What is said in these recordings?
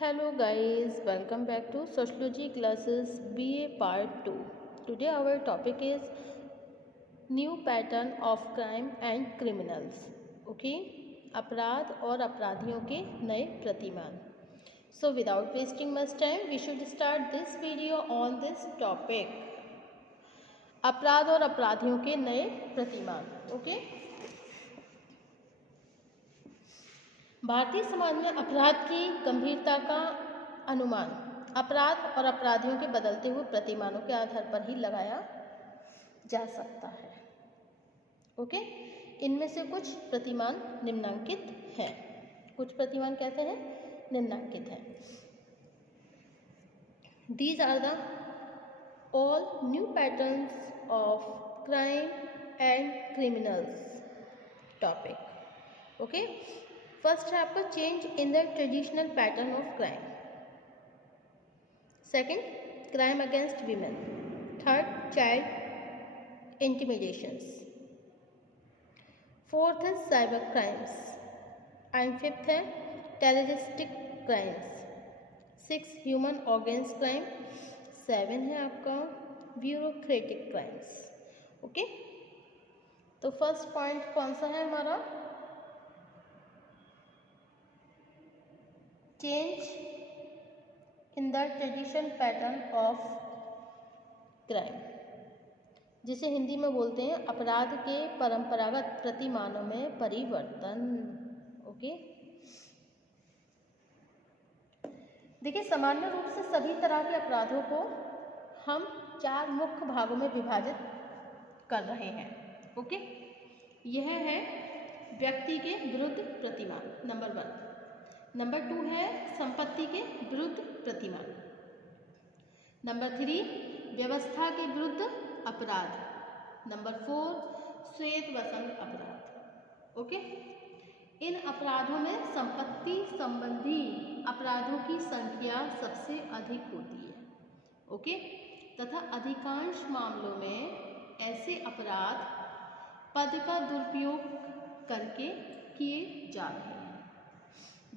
Hello guys, welcome back to Sociology classes BA part 2. Today our topic is new pattern of crime and criminals. Okay? अपराध और अपराधियों के नए प्रतिमान. So without wasting much time, we should start this video on this topic. अपराध और अपराधियों के नए प्रतिमान. Okay? भारतीय समाज में अपराध की गंभीरता का अनुमान अपराध और अपराधियों के बदलते हुए प्रतिमानों के आधार पर ही लगाया जा सकता है. ओके, इनमें से कुछ प्रतिमान निम्नांकित हैं. कुछ प्रतिमान कहते हैं निम्नांकित हैं. These are the all new patterns of crime and criminals topic. Okay, first है आपका change in the traditional pattern of crime. Second, crime against women. Third, child intimidations. Fourth है साइबर क्राइम्स. एंड फिफ्थ है terroristic crimes. Six, human organs crime. Seven है आपका bureaucratic crimes. Okay, तो first point कौन सा है हमारा? Change in the tradition pattern of crime, जिसे हिंदी में बोलते हैं अपराध के परंपरागत प्रतिमानों में परिवर्तन. ओके, देखिए सामान्य रूप से सभी तरह के अपराधों को हम चार मुख्य भागों में विभाजित कर रहे हैं. ओके, यह है व्यक्ति के विरुद्ध प्रतिमान नंबर 1. नंबर 2 है संपत्ति के विरुद्ध प्रतिमान. नंबर 3 व्यवस्था के विरुद्ध अपराध. नंबर 4 श्वेत वसंत अपराध. ओके, इन अपराधों में संपत्ति संबंधी अपराधों की संख्या सबसे अधिक होती है. ओके, तथा अधिकांश मामलों में ऐसे अपराध पद का दुरुपयोग करके किए जा रहे हैं.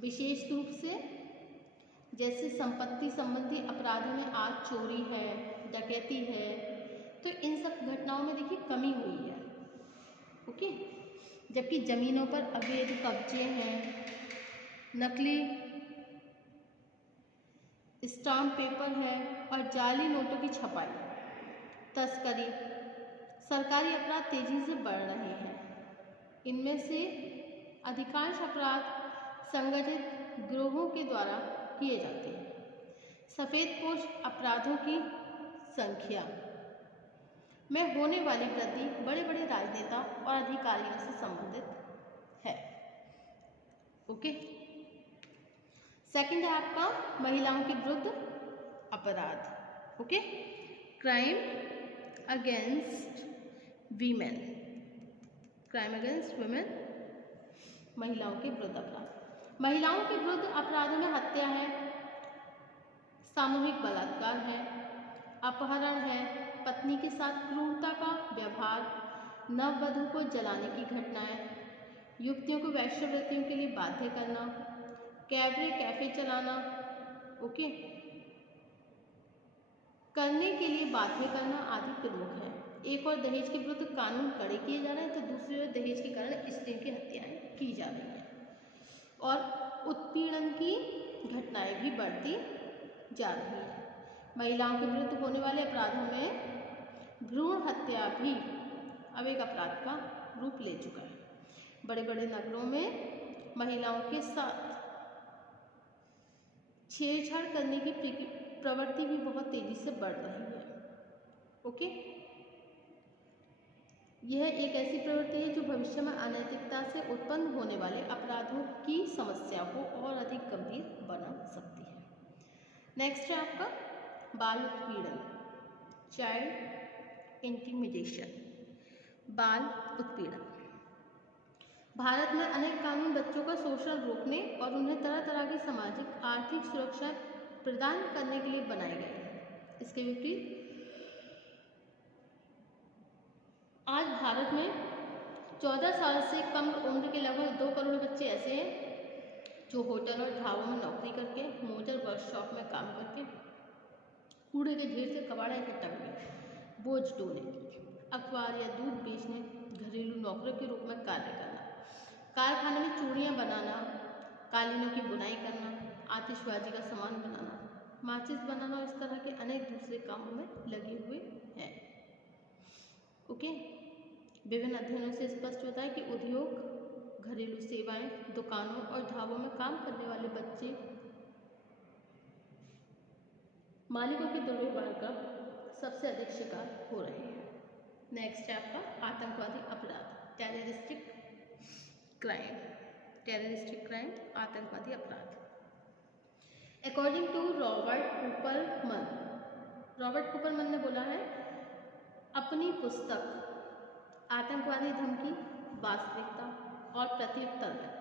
विशेष रूप से जैसे संपत्ति संबंधी अपराधों में आज चोरी है, डकैती है, तो इन सब घटनाओं में देखिए कमी हुई है. ओके, जबकि जमीनों पर अवैध कब्जे हैं, नकली स्टाम्प पेपर है और जाली नोटों की छपाई, तस्करी, सरकारी अपराध तेजी से बढ़ रहे हैं. इनमें से अधिकांश अपराध संगठित गिरोहों के द्वारा किए जाते हैं. सफेदपोश अपराधों की संख्या में होने वाली वृद्धि बड़े बड़े राजनेता और अधिकारियों से संबंधित है. ओके, सेकंड है आपका महिलाओं के विरुद्ध अपराध. Okay, crime against women. Crime against women, महिलाओं के विरुद्ध अपराध. महिलाओं के विरुद्ध अपराधों में हत्या है, सामूहिक बलात्कार है, अपहरण है, पत्नी के साथ क्रूरता का व्यवहार, नववधू को जलाने की घटनाएं, युवतियों को वेश्यावृत्तियों के लिए बाध्य करना, कैफे चलाना, ओके, करने के लिए बाध्य करना आदि प्रमुख है. एक और दहेज के विरुद्ध कानून कड़े किए जा रहे हैं, तो दूसरी ओर दहेज के कारण स्त्रियों की हत्याएं की जा रही हैं और उत्पीड़न की घटनाएं भी बढ़ती जा रही हैं. महिलाओं के विरुद्ध होने वाले अपराधों में भ्रूण हत्या भी अब एक अपराध का रूप ले चुका है. बड़े बड़े नगरों में महिलाओं के साथ छेड़छाड़ करने की प्रवृत्ति भी बहुत तेजी से बढ़ रही है. ओके, यह एक ऐसी प्रवृत्ति है जो भविष्य में अनैतिकता से उत्पन्न होने वाले अपराधों की समस्या को और अधिक गंभीर बना सकती है. नेक्स्ट है आपका बाल उत्पीड़न, चाइल्ड इंटिमिडेशन. बाल उत्पीड़न. भारत में अनेक कानून बच्चों का शोषण रोकने और उन्हें तरह तरह की सामाजिक आर्थिक सुरक्षा प्रदान करने के लिए बनाए गए हैं. इसके विपरीत आज भारत में 14 साल से कम उम्र के लगभग 2 करोड़ बच्चे ऐसे हैं जो होटल और ढाबों में नौकरी करके, मोटर वर्कशॉप में काम करके, कूड़े के ढेर से कबाड़ा इकट्ठा करके बोझ ढोने, अखबार या दूध बेचने, घरेलू नौकरों के रूप में कार्य करना, कारखाने में चूड़ियाँ बनाना, कालीनों की बुनाई करना, आतिशबाजी का सामान बनाना, माचिस बनाना और इस तरह के अनेक दूसरे कामों में लगे हुए हैं। ओके, विभिन्न अध्ययनों से स्पष्ट होता है कि उद्योग, घरेलू सेवाएं, दुकानों और ढाबों में काम करने वाले बच्चे मालिकों के दुर्व्यवहार का सबसे अधिक शिकार हो रहे हैं। नेक्स्ट है आपका आतंकवादी अपराध, टेररिस्टिक क्राइम। टेररिस्टिक क्राइम, आतंकवादी अपराध। अकॉर्डिंग टू रॉबर्ट कूपरमन ने बोला है अपनी पुस्तक आतंकवादी धमकी, वास्तविकता और प्रत्युत्तर में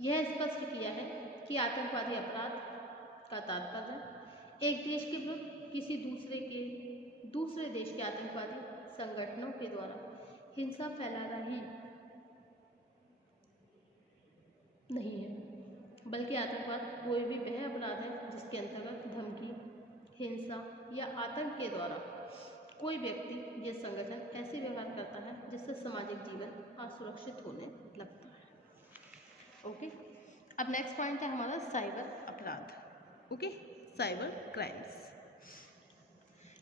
यह स्पष्ट किया है कि आतंकवादी अपराध का तात्पर्य एक देश के विरुद्ध किसी दूसरे देश के आतंकवादी संगठनों के द्वारा हिंसा फैलाना ही नहीं है, बल्कि आतंकवाद कोई भी वह अपराध है जिसके अंतर्गत धमकी, हिंसा या आतंक के द्वारा कोई व्यक्ति या संगठन ऐसे व्यवहार करता है जिससे सामाजिक जीवन असुरक्षित होने लगता है। ओके, अब नेक्स्ट पॉइंट है हमारा साइबर अपराध। Okay, cyber crimes.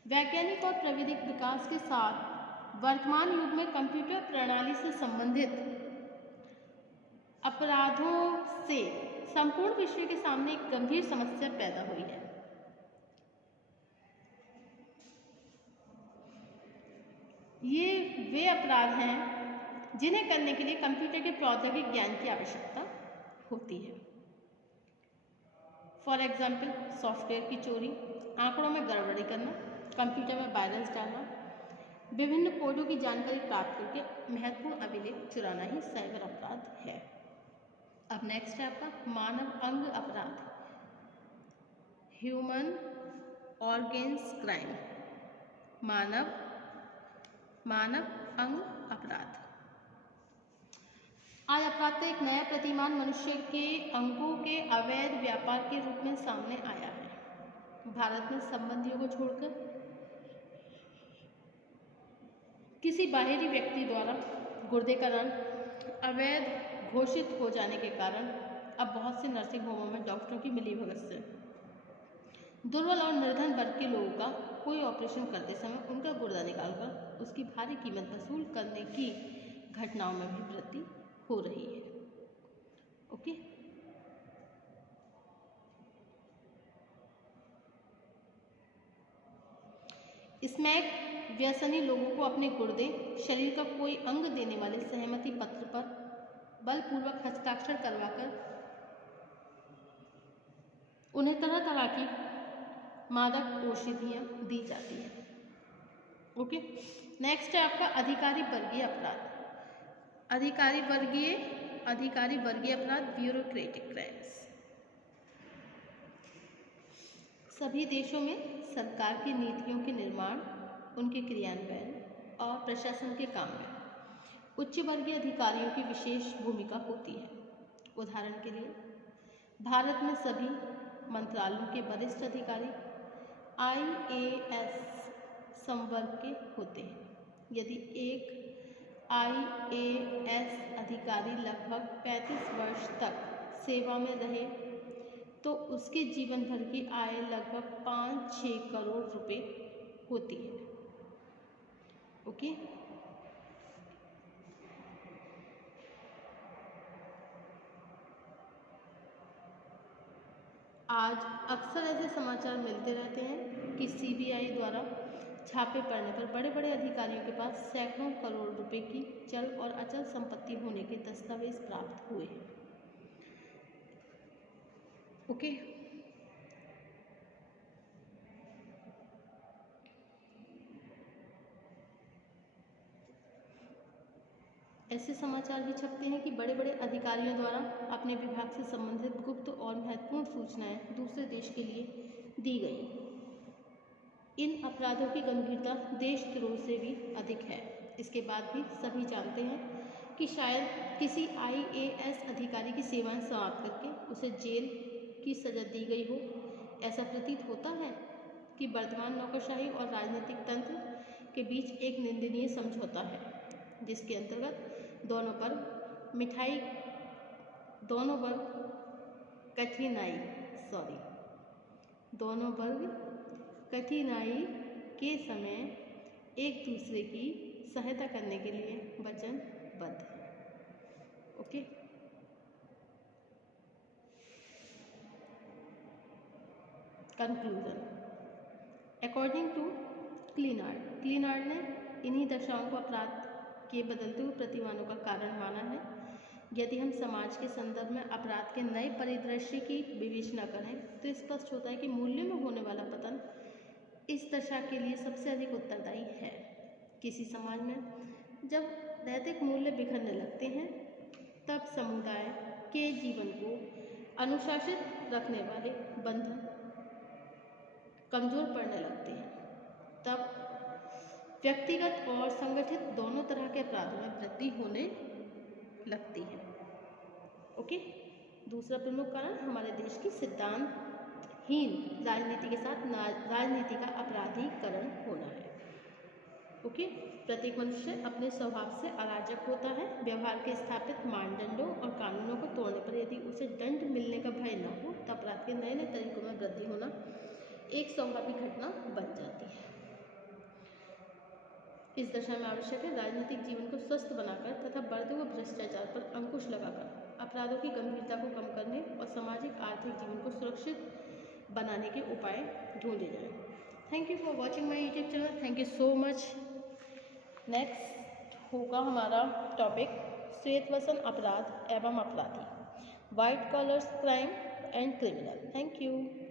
वैज्ञानिक और प्राविधिक विकास के साथ वर्तमान युग में कंप्यूटर प्रणाली से संबंधित अपराधों से संपूर्ण विश्व के सामने एक गंभीर समस्या पैदा हुई है। ये वे अपराध हैं जिन्हें करने के लिए कंप्यूटर के प्रौद्योगिक ज्ञान की आवश्यकता होती है। फॉर एग्जाम्पल, सॉफ्टवेयर की चोरी, आंकड़ों में गड़बड़ी करना, कंप्यूटर में वायरस डालना, विभिन्न कोडों की जानकारी प्राप्त करके महत्वपूर्ण अभिलेख चुराना ही साइबर अपराध है। अब नेक्स्ट है आपका मानव अंग अपराध, ह्यूमन ऑर्गेन्स क्राइम। मानव अंग अपराध। आज अपराध का एक नया प्रतिमान मनुष्य के अंगों के अवैध व्यापार के रूप में सामने आया है। भारत में संबंधियों को छोड़कर किसी बाहरी व्यक्ति द्वारा गुर्दे का दान अवैध घोषित हो जाने के कारण अब बहुत से नर्सिंग होमों में डॉक्टरों की मिलीभगत से दुर्बल और निर्धन वर्ग के लोगों का कोई ऑपरेशन करते समय उनका गुर्दा निकालकर उसकी भारी कीमत वसूल करने की घटनाओं में भी वृद्धि हो रही है। ओके, स्मैक व्यसनी लोगों को अपने गुर्दे, शरीर का कोई अंग देने वाले सहमति पत्र पर बलपूर्वक हस्ताक्षर करवाकर उन्हें तरह तरह की मादक औषधियाँ दी जाती हैं। ओके, नेक्स्ट है आपका अधिकारी वर्गीय अपराध, अधिकारी वर्गीय अपराध, ब्यूरोक्रेटिक क्राइम्स। सभी देशों में सरकार की नीतियों के निर्माण, उनके क्रियान्वयन और प्रशासन के काम में उच्च वर्गीय अधिकारियों की विशेष भूमिका होती है। उदाहरण के लिए भारत में सभी मंत्रालयों के वरिष्ठ अधिकारी IAS संवर्ग के होते हैं। यदि एक IAS अधिकारी लगभग 35 वर्ष तक सेवा में रहे तो उसके जीवन भर की आय लगभग 5-6 करोड़ रुपए होती है। ओके, आज अक्सर ऐसे समाचार मिलते रहते हैं कि CBI द्वारा छापे पड़ने पर बड़े बड़े अधिकारियों के पास सैकड़ों करोड़ रुपए की चल और अचल संपत्ति होने के दस्तावेज प्राप्त हुए हैं। ओके, ऐसे समाचार भी छपते हैं कि बड़े बड़े अधिकारियों द्वारा अपने विभाग से संबंधित गुप्त और महत्वपूर्ण सूचनाएं दूसरे देश के लिए दी गई। इन अपराधों की गंभीरता देशद्रोह से भी अधिक है। इसके बाद भी सभी जानते हैं कि शायद किसी IAS अधिकारी की सेवाएं समाप्त करके उसे जेल की सजा दी गई हो। ऐसा प्रतीत होता है कि वर्तमान नौकरशाही और राजनीतिक तंत्र के बीच एक निंदनीय समझौता है, जिसके अंतर्गत दोनों वर्ग कठिनाई के समय एक दूसरे की सहायता करने के लिए वचनबद्ध है। Okay, conclusion. अकॉर्डिंग टू क्लीनार्ड ने इन्हीं दशाओं को अपराध के बदलते हुए प्रतिमानों का कारण माना है। यदि हम समाज के संदर्भ में अपराध के नए परिदृश्य की विवेचना करें तो स्पष्ट होता है कि मूल्य में होने वाला पतन इस दशा के लिए सबसे अधिक उत्तरदायी है। किसी समाज में जब नैतिक मूल्य बिखरने लगते हैं तब समुदाय के जीवन को अनुशासित रखने वाले बंधन कमजोर पड़ने लगते हैं। तब व्यक्तिगत और संगठित दोनों तरह के अपराधों में वृद्धि होने लगती है। ओके, दूसरा प्रमुख कारण हमारे देश की सिद्धांतहीन राजनीति के साथ राजनीति का अपराधीकरण होना है। ओके, प्रत्येक मनुष्य अपने स्वभाव से अराजक होता है। व्यवहार के स्थापित मानदंडों और कानूनों को तोड़ने पर यदि उसे दंड मिलने का भय न हो तो अपराध के नए नए तरीकों में वृद्धि होना एक स्वाभाविक घटना बन जाती है। इस दशा में आवश्यक है राजनीतिक जीवन को स्वस्थ बनाकर तथा बढ़ते हुए भ्रष्टाचार पर अंकुश लगाकर अपराधों की गंभीरता को कम करने और सामाजिक आर्थिक जीवन को सुरक्षित बनाने के उपाय ढूंढे जाएं। Thank you for watching my YouTube channel. Thank you so much. Next होगा हमारा टॉपिक श्वेतवसन अपराध एवं अपराधी, white collars crime and criminal. Thank you.